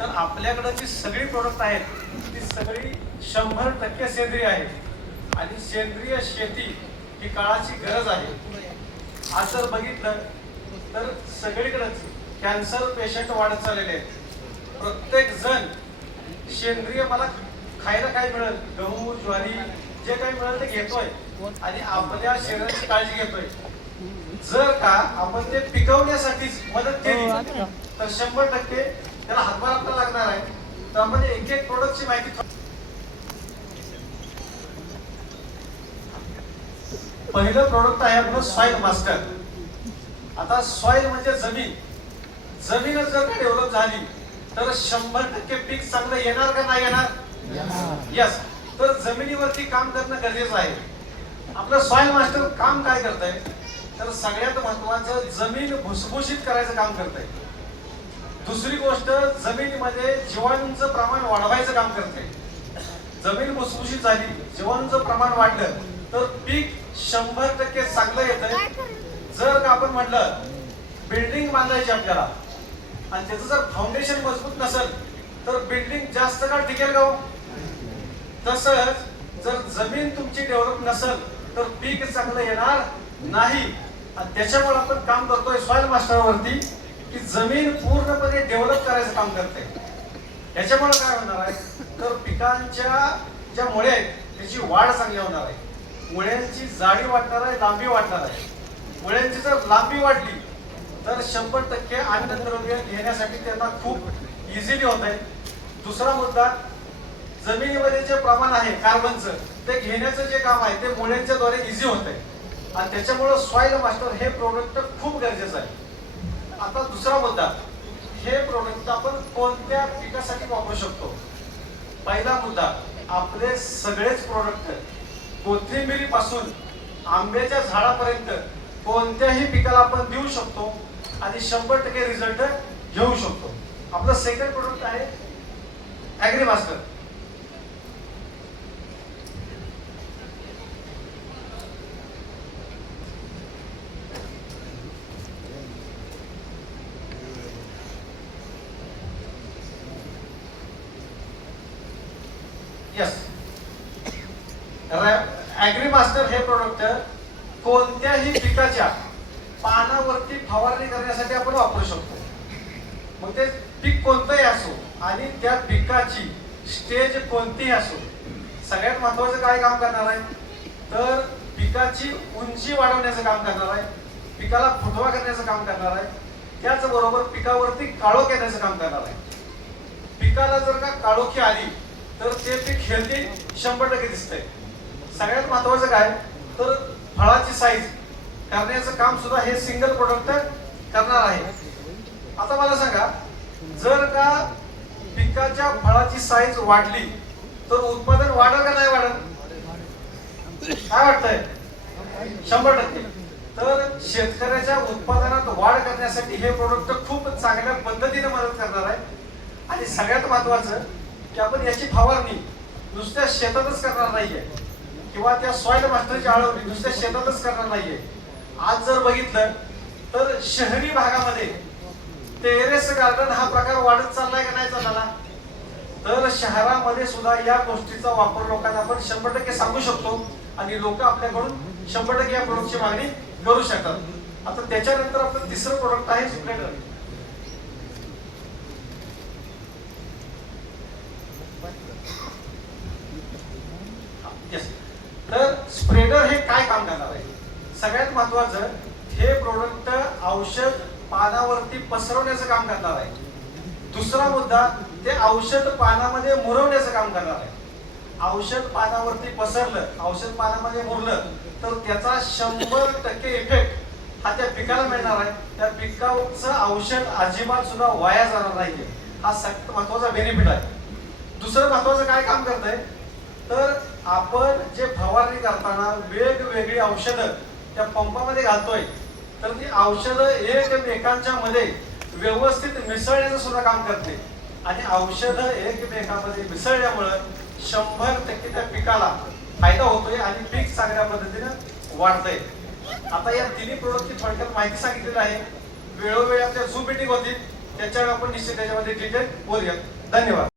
तर आपल्याकडे जी सगळी प्रोडक्ट आहेत ती सगळी 100% सेंद्रिय आहेत आणि सेंद्रिय शेती ही काळाची गरज आहे. आज जर बघितलं तर सगळीकडेच कॅन्सर पेशंट वाढत चाललेले आहेत. प्रत्येक जण सेंद्रिय मला खायला काय मिळेल, गहू ज्वारी जे काही मिळेल ते घेतोय आणि आपल्या शरीराची काळजी घेतोय. जर का आपण ते पिकवण्यासाठीच मदत केली तर 100% त्याला हातभार आपल्याला लागणार आहे. तर आपण एक एक प्रोडक्टची माहिती पहिलं प्रोडक्ट आहे आपलं सॉइल मास्टर. आता सॉइल म्हणजे जमीन. जमीनच जर का डेव्हलप झाली तर 100% पीक चांगलं येणार का नाही येणार? यस. तर जमिनीवरती काम करणं गरजेचं आहे. आपलं सॉइल मास्टर काम काय करत आहे तर सगळ्यात महत्वाचं जमीन भुसभुशीत करायचं काम करत आहे. दुसरी गोष्ट जमिनीमध्ये जीवाणूंचं प्रमाण वाढवायचं काम करते. जमीन भुसभुशीत झाली, जीवाणूंचं प्रमाण वाढलं तर पीक 100% चांगलं येतंय. जर का आपण म्हटलं बिल्डिंग बांधायची आपल्याला आणि त्याचं जर फाउंडेशन मजबूत नसेल तर बिल्डिंग जास्त काळ टिकेल का? तसंच जर जमीन तुमची डेव्हलप नसेल तर पीक चांगलं येणार नाही. आणि त्याच्यामुळे आपण काम करतोय सॉइल मास्टरवरती की जमीन पूर्णपणे डेव्हलप करायचं काम करते. याच्यामुळे काय होणार आहे तर पिकांच्या ज्या मुळे आहेत त्याची वाढ चांगली होणार आहे. मुळ्यांची जाडी वाढणार आहे, लांबी वाढणार आहे. मुळ्यांची जर लांबी वाढली तर 100% अन्नद्रव्य घेण्यासाठी त्यांना खूप इझिली होत आहे. दुसरा मुद्दा, जमिनीमध्ये जे प्रमाण आहे कार्बनचं ते घेण्याचं जे काम आहे ते मुळ्यांच्या द्वारे इझी होत आहे आणि त्याच्यामुळे सॉइल मास्टर हे प्रोडक्ट खूप गरजेचं आहे. आता दुसरा मुद्दा, हे प्रोडक्ट आपण कोणत्या पिकासाठी वापरू शकतो? पहिला मुद्दा, आपले सगळेच प्रोडक्ट कोथिंबिरीपासून आंब्याच्या झाडापर्यंत कोणत्याही पिकाला आपण देऊ शकतो आणि 100% रिझल्ट घेऊ शकतो. आपलं सेकंड प्रोडक्ट आहे agri master. Yes, agri master हे प्रोडक्ट कोणत्याही पिकाच्या पानावरती फवारणी करण्यासाठी आपण वापरू शकतो. मग ते पीक कोणतंही असो आणि त्या पिकाची स्टेज कोणतीही असो, सगळ्यात महत्वाचं काय काम करणार आहे तर पिकाची उंची वाढवण्याचं काम करणार आहे, पिकाला फुटवा करण्याचं काम करणार आहे, त्याचबरोबर पिकावरती काळोख येण्याचं काम करणार आहे. पिकाला जर का काळोखी आली तर ते पीक हेल्दी 100% दिसतंय. सगळ्यात महत्वाचं काय तर फळाची साईज करण्याचं काम सुद्धा हे सिंगल प्रोडक्ट करणार आहे. आता मला सांगा, जर का पिकाच्या फळाची साईज वाढली तर उत्पादन वाढेल का नाही वाढेल? काय वाटतंय? 100%. तर शेतकऱ्याच्या उत्पादनात वाढ करण्यासाठी हे प्रोडक्ट खूप चांगल्या पद्धतीने मदत करणार आहे. आणि सगळ्यात महत्वाचं की आपण याची फवारणी नुसत्या शेतातच करणार नाहीये किंवा त्या सॉइल मास्टरची आळवणी नुसत्या शेतातच करणार नाहीये. आज जर बघितलं तर शहरी भागामध्ये टेरेस गार्डन हा प्रकार वाढत चाललाय का नाही चालला? तर शहरामध्ये सुद्धा या गोष्टीचा वापर लोकांना आपण 100% सांगू शकतो आणि लोक आपल्याकडून 100% या प्रोडक्टची मागणी करू शकतात. आता त्याच्यानंतर आपलं तिसरं प्रोडक्ट आहे स्प्रेडर. तर स्प्रेडर हे काय काम करणार आहे? सगळ्यात महत्वाचं, हे प्रोडक्ट औषध पानावरती पसरवण्याचं काम करणार आहे. दुसरा मुद्दा, ते औषध पानामध्ये मुरवण्याचं काम करणार आहे. औषध पानावरती पसरलं, औषध पानामध्ये मुरलं तर त्याचा 100% इफेक्ट हा त्या पिकाला मिळणार आहे. त्या पिकाचं औषध अजिबात सुद्धा वाया जाणार नाहीये. हा सगळ्यात महत्वाचा बेनिफिट आहे. दुसरं महत्वाचं काय काम करतंय तर आपण जे फवारणी करताना वेगवेगळी औषधं त्या पंपामध्ये घालतोय तर ती औषधं एकमेकांच्या मध्ये व्यवस्थित मिसळण्याचं सुद्धा काम करते आणि औषधं एकमेकांमध्ये मिसळल्यामुळे 100% त्या पिकाला फायदा होतोय आणि पीक चांगल्या पद्धतीने वाढतंय. आता या तिन्ही प्रोडक्टची थोडक्यात माहिती सांगितलेली आहे. वेळोवेळी आपल्या झूम मीटिंग होती त्याच्यावर आपण निश्चित त्याच्यामध्ये डिटेल बोलूया. धन्यवाद.